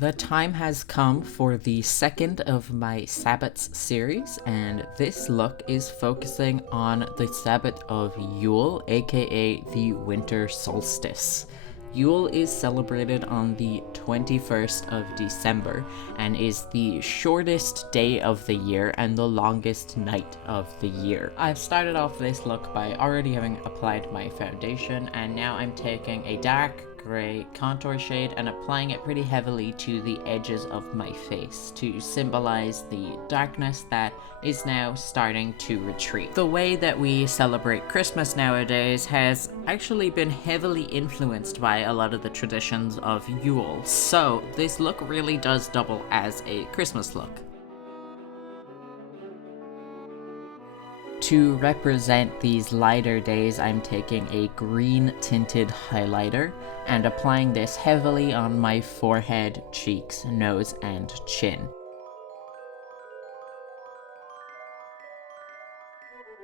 The time has come for the second of my Sabbats series, and this look is focusing on the Sabbat of Yule, aka the winter solstice. Yule is celebrated on the 21st of December and is the shortest day of the year and the longest night of the year. I've started off this look by already having applied my foundation, and now I'm taking a dark grey contour shade and applying it pretty heavily to the edges of my face to symbolize the darkness that is now starting to retreat. The way that we celebrate Christmas nowadays has actually been heavily influenced by a lot of the traditions of Yule, so this look really does double as a Christmas look. To represent these lighter days, I'm taking a green tinted highlighter and applying this heavily on my forehead, cheeks, nose, and chin.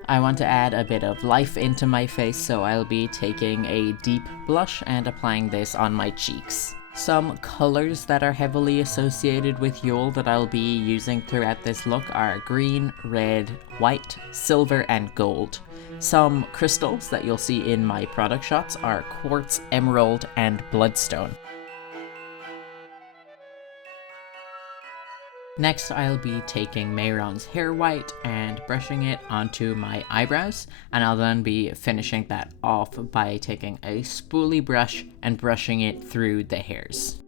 I want to add a bit of life into my face, so I'll be taking a deep blush and applying this on my cheeks. Some colors that are heavily associated with Yule that I'll be using throughout this look are green, red, white, silver, and gold. Some crystals that you'll see in my product shots are quartz, emerald, and bloodstone. Next, I'll be taking Mayron's hair white and brushing it onto my eyebrows, and I'll then be finishing that off by taking a spoolie brush and brushing it through the hairs.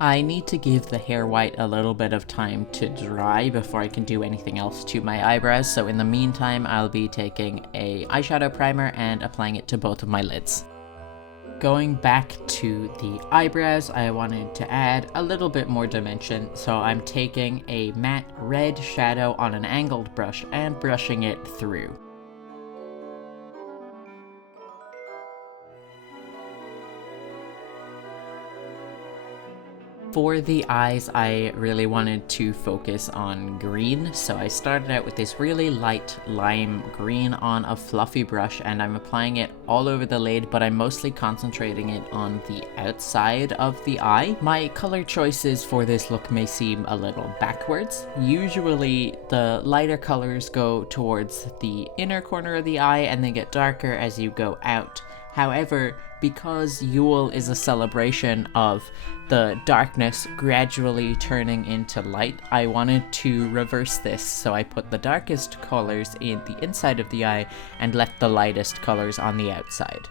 I need to give the hair white a little bit of time to dry before I can do anything else to my eyebrows, so in the meantime I'll be taking a eyeshadow primer and applying it to both of my lids. Going back to the eyebrows, I wanted to add a little bit more dimension, so I'm taking a matte red shadow on an angled brush and brushing it through. For the eyes, I really wanted to focus on green, so I started out with this really light lime green on a fluffy brush, and I'm applying it all over the lid, but I'm mostly concentrating it on the outside of the eye. My color choices for this look may seem a little backwards. Usually the lighter colors go towards the inner corner of the eye and they get darker as you go out. However, because Yule is a celebration of the darkness gradually turning into light, I wanted to reverse this, so I put the darkest colors in the inside of the eye and left the lightest colors on the outside.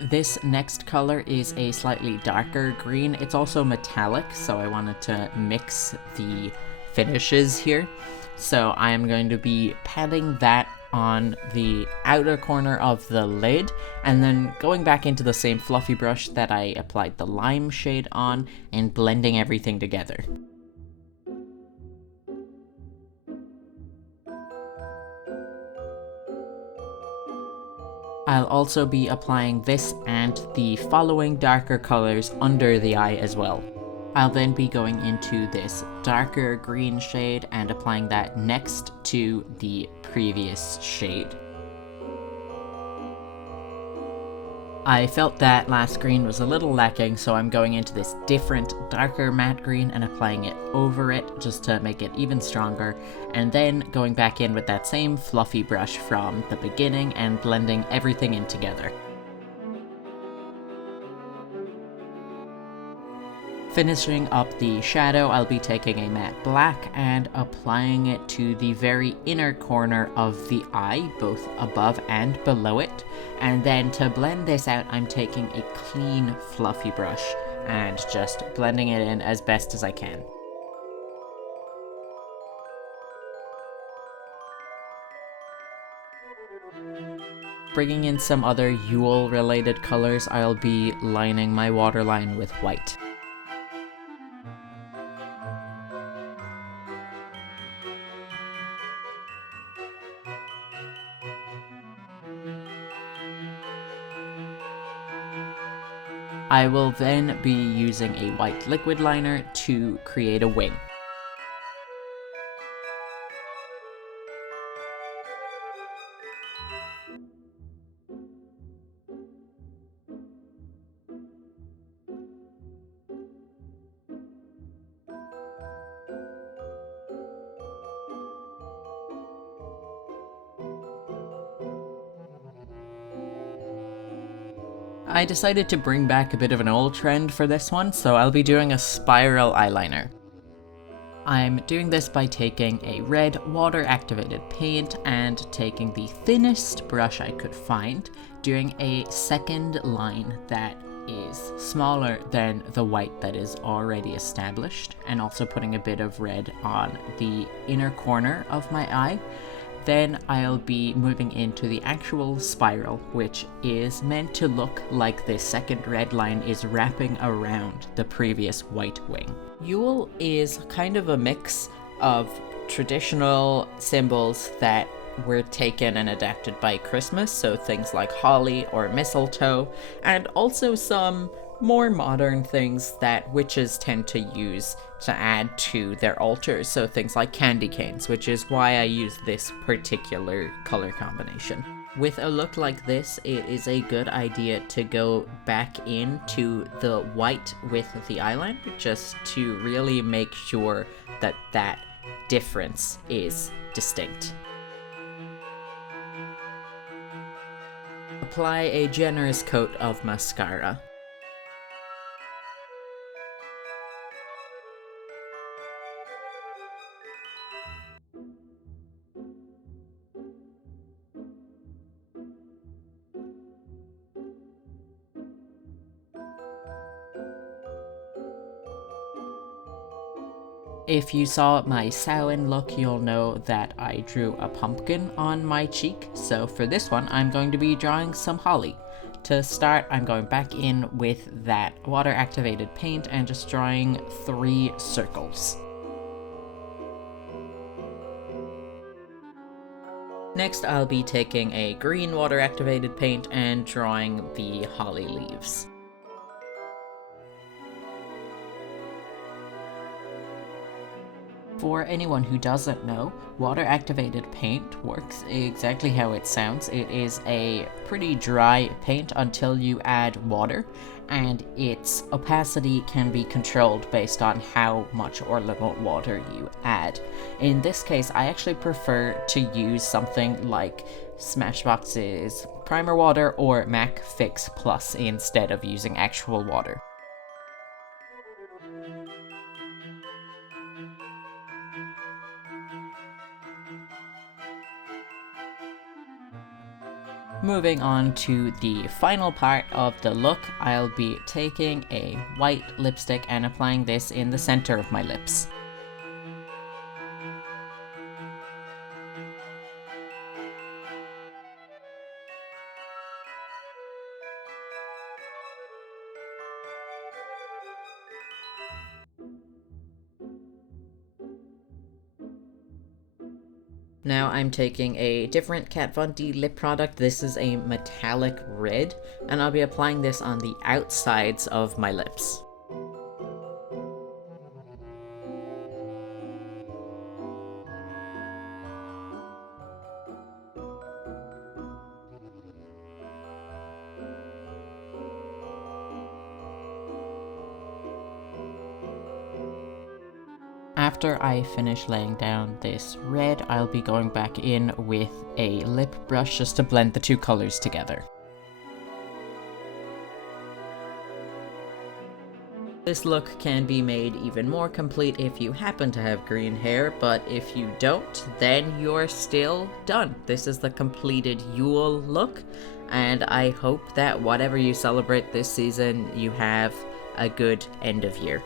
This next color is a slightly darker green. It's also metallic, so I wanted to mix the finishes here. So I am going to be patting that on the outer corner of the lid, and then going back into the same fluffy brush that I applied the lime shade on and blending everything together. I'll also be applying this and the following darker colors under the eye as well. I'll then be going into this darker green shade and applying that next to the previous shade. I felt that last green was a little lacking, so I'm going into this different darker matte green and applying it over it just to make it even stronger, and then going back in with that same fluffy brush from the beginning and blending everything in together. Finishing up the shadow, I'll be taking a matte black and applying it to the very inner corner of the eye, both above and below it. And then to blend this out, I'm taking a clean, fluffy brush and just blending it in as best as I can. Bringing in some other Yule-related colors, I'll be lining my waterline with white. I will then be using a white liquid liner to create a wing. I decided to bring back a bit of an old trend for this one, so I'll be doing a spiral eyeliner. I'm doing this by taking a red water-activated paint and taking the thinnest brush I could find, doing a second line that is smaller than the white that is already established, and also putting a bit of red on the inner corner of my eye. Then I'll be moving into the actual spiral, which is meant to look like the second red line is wrapping around the previous white wing. Yule is kind of a mix of traditional symbols that were taken and adapted by Christmas, so things like holly or mistletoe, and also some more modern things that witches tend to use to add to their altars, so things like candy canes, which is why I use this particular color combination. With a look like this, it is a good idea to go back into the white with the eyeliner, just to really make sure that that difference is distinct. Apply a generous coat of mascara. If you saw my Samhain look, you'll know that I drew a pumpkin on my cheek, so for this one I'm going to be drawing some holly. To start, I'm going back in with that water-activated paint and just drawing 3 circles. Next, I'll be taking a green water-activated paint and drawing the holly leaves. For anyone who doesn't know, water-activated paint works exactly how it sounds. It is a pretty dry paint until you add water, and its opacity can be controlled based on how much or little water you add. In this case, I actually prefer to use something like Smashbox's Primer Water or MAC Fix Plus instead of using actual water. Moving on to the final part of the look, I'll be taking a white lipstick and applying this in the center of my lips. Now I'm taking a different Kat Von D lip product. This is a metallic red, and I'll be applying this on the outsides of my lips. After I finish laying down this red, I'll be going back in with a lip brush just to blend the 2 colors together. This look can be made even more complete if you happen to have green hair, but if you don't, then you're still done. This is the completed Yule look, and I hope that whatever you celebrate this season, you have a good end of year.